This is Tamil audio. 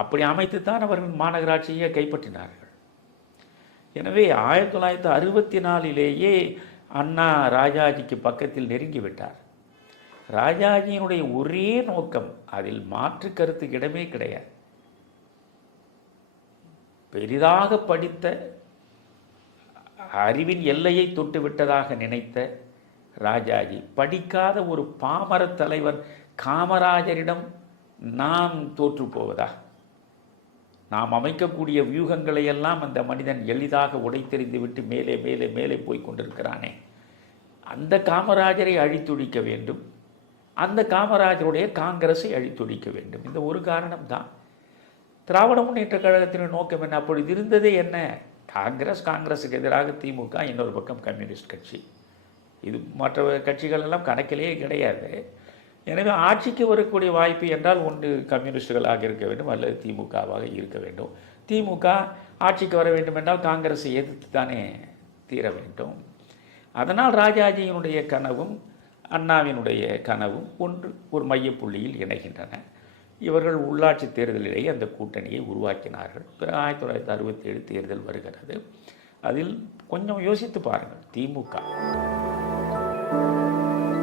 அப்படி அமைத்துத்தான் அவர்கள் மாநகராட்சியை கைப்பற்றினார்கள். எனவே ஆயிரத்தி தொள்ளாயிரத்தி அறுபத்தி நாலிலேயே அண்ணா ராஜாஜிக்கு பக்கத்தில் நெருங்கி விட்டார் ராஜாஜியினுடைய ஒரே நோக்கம் அதில் மாற்று கருத்துக்கு இடமே கிடையாது. பெரிதாக படித்த அறிவின் எல்லையை தொட்டு விட்டதாக நினைத்த ராஜாஜி படிக்காத ஒரு பாமர தலைவர் காமராஜரிடம் நாம் தோற்று போவதா? நாம் அமைக்கக்கூடிய வியூகங்களை எல்லாம் அந்த மனிதன் எளிதாக உடைத்தெறிந்து விட்டு மேலே மேலே மேலே போய் கொண்டிருக்கிறானே. அந்த காமராஜரை அழித்தொழிக்க வேண்டும். அந்த காமராஜருடைய காங்கிரஸை அழித்தொழிக்க வேண்டும். இந்த ஒரு காரணம்தான். திராவிட முன்னேற்ற கழகத்தின் நோக்கம் என்ன? அப்பொழுது இருந்ததே என்ன? காங்கிரஸ் காங்கிரஸுக்கு எதிராக திமுக இன்னொரு பக்கம் கம்யூனிஸ்ட் கட்சி. இது மற்ற கட்சிகள் எல்லாம் கணக்கிலேயே கிடையாது. எனவே ஆட்சிக்கு வரக்கூடிய வாய்ப்பு என்றால் ஒன்று கம்யூனிஸ்டுகளாக இருக்க வேண்டும் அல்லது திமுகவாக இருக்க வேண்டும். திமுக ஆட்சிக்கு வர வேண்டும் என்றால் காங்கிரஸை எதிர்த்து தானே தீர வேண்டும். அதனால் ராஜாஜியினுடைய கனவும் அண்ணாவினுடைய கனவும் ஒன்று ஒரு மையப்புள்ளியில் இணைகின்றன. இவர்கள் உள்ளாட்சி தேர்தலிலேயே அந்த கூட்டணியை உருவாக்கினார்கள். பிறகு ஆயிரத்தி தொள்ளாயிரத்தி அறுபத்தேழு தேர்தல் வருகிறது. அதில் கொஞ்சம் யோசித்து பாருங்கள் திமுக.